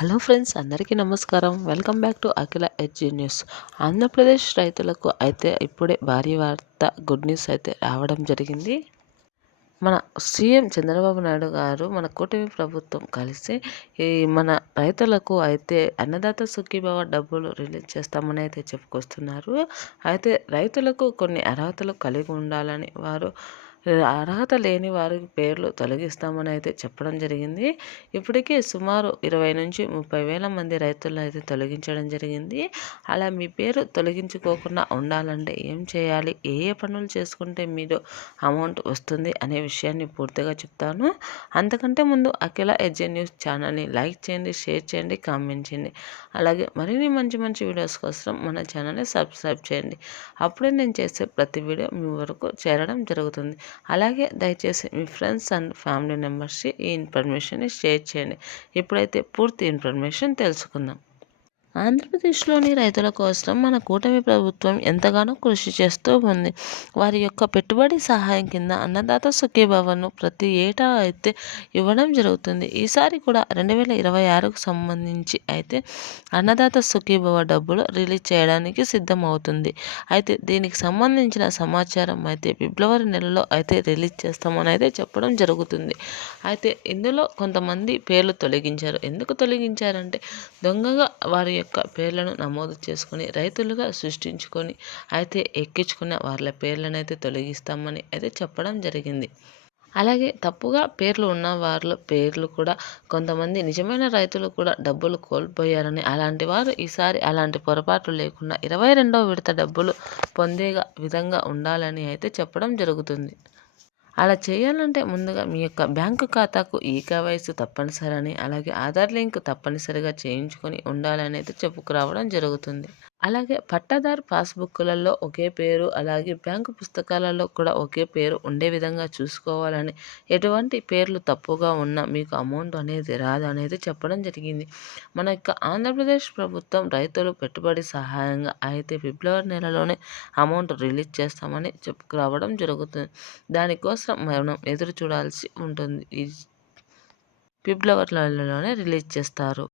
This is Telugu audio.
హలో ఫ్రెండ్స్ అందరికీ నమస్కారం. Welcome back to Akhila HG news. Andhra Pradesh రైతులకు అయితే ఇప్పుడే భారీ వార్త గుడ్ న్యూస్ అయితే రావడం జరిగింది. మన సీఎం చంద్రబాబు నాయుడు గారు మన కూటమి ప్రభుత్వం కలిసి ఈ మన రైతులకు అయితే అన్నదాత సుఖీభావ డబ్బులు రిలీజ్ చేస్తామని అయితే చెప్పుకొస్తున్నారు. అయితే రైతులకు కొన్ని అర్హతలు కలిగి ఉండాలని వారు అర్హత లేని వారి పేర్లు తొలగిస్తామని అయితే చెప్పడం జరిగింది. ఇప్పటికే సుమారు ఇరవై నుంచి ముప్పై వేల మంది రైతులను అయితే తొలగించడం జరిగింది. అలా మీ పేరు తొలగించుకోకుండా ఉండాలంటే ఏం చేయాలి? ఏ ఏ పనులు చేసుకుంటే మీరు అమౌంట్ వస్తుంది అనే విషయాన్ని పూర్తిగా చెప్తాను. అంతకంటే ముందు అఖిల ఎడ్జే న్యూస్ ఛానల్ని లైక్ చేయండి షేర్ చేయండి కామెంట్ చేయండి. అలాగే మరిన్ని మంచి మంచి వీడియోస్ కోసం మన ఛానల్ని సబ్స్క్రైబ్ చేయండి. అప్పుడే నేను చేసే ప్రతి వీడియో మీ వరకు చేరడం జరుగుతుంది. అలాగే దయచేసి మీ ఫ్రెండ్స్ అండ్ ఫ్యామిలీ మెంబర్స్కి ఈ ఇన్ఫర్మేషన్ని షేర్ చేయండి. ఇప్పుడైతే పూర్తి ఇన్ఫర్మేషన్ తెలుసుకుందాం. ఆంధ్రప్రదేశ్లోని రైతుల కోసం మన కూటమి ప్రభుత్వం ఎంతగానో కృషి చేస్తూ ఉంది. వారి యొక్క పెట్టుబడి సహాయం కింద అన్నదాత సుఖీభవన్ను ప్రతి ఏటా అయితే ఇవ్వడం జరుగుతుంది. ఈసారి కూడా రెండు వేల ఇరవై ఆరుకు సంబంధించి అయితే అన్నదాత సుఖీభవ డబ్బులు రిలీజ్ చేయడానికి సిద్ధమవుతుంది. అయితే దీనికి సంబంధించిన సమాచారం అయితే ఫిబ్రవరి నెలలో అయితే రిలీజ్ చేస్తామని అయితే చెప్పడం జరుగుతుంది. అయితే ఇందులో కొంతమంది పేర్లు తొలగించారు. ఎందుకు తొలగించారంటే దొంగగా వారి యొక్క పేర్లను నమోదు చేసుకొని రైతులుగా సృష్టించుకొని అయితే ఎక్కించుకున్న వాళ్ళ పేర్లను అయితే తొలగిస్తామని అయితే చెప్పడం జరిగింది. అలాగే తప్పుగా పేర్లు ఉన్న వారిలో పేర్లు కూడా కొంతమంది నిజమైన రైతులు కూడా డబ్బులు కోల్పోయారని అలాంటి వారు ఈసారి అలాంటి పొరపాట్లు లేకుండా ఇరవై రెండవ విడత డబ్బులు పొందే విధంగా ఉండాలని అయితే చెప్పడం జరుగుతుంది. అలా చేయాలంటే ముందుగా మీ యొక్క బ్యాంకు ఖాతాకు ఈ కేవైసీ తప్పనిసరి అని అలాగే ఆధార్ లింక్ తప్పనిసరిగా చేయించుకొని ఉండాలని అయితే చెప్పుకురావడం జరుగుతుంది. అలాగే పట్టాదారు పాస్బుక్లలో ఒకే పేరు అలాగే బ్యాంకు పుస్తకాలలో కూడా ఒకే పేరు ఉండే విధంగా చూసుకోవాలని ఎటువంటి పేర్లు తప్పుగా ఉన్నా మీకు అమౌంట్ అనేది రాదు అనేది చెప్పడం జరిగింది. మన యొక్క ఆంధ్రప్రదేశ్ ప్రభుత్వం రైతులు పెట్టుబడి సహాయంగా అయితే ఫిబ్రవరి నెలలోనే అమౌంట్ రిలీజ్ చేస్తామని చెప్పుకురావడం జరుగుతుంది. దానికోసం మనం ఎదురు చూడాల్సి ఉంటుంది. ఈ ఫిబ్రవరి నెలలోనే రిలీజ్ చేస్తారు.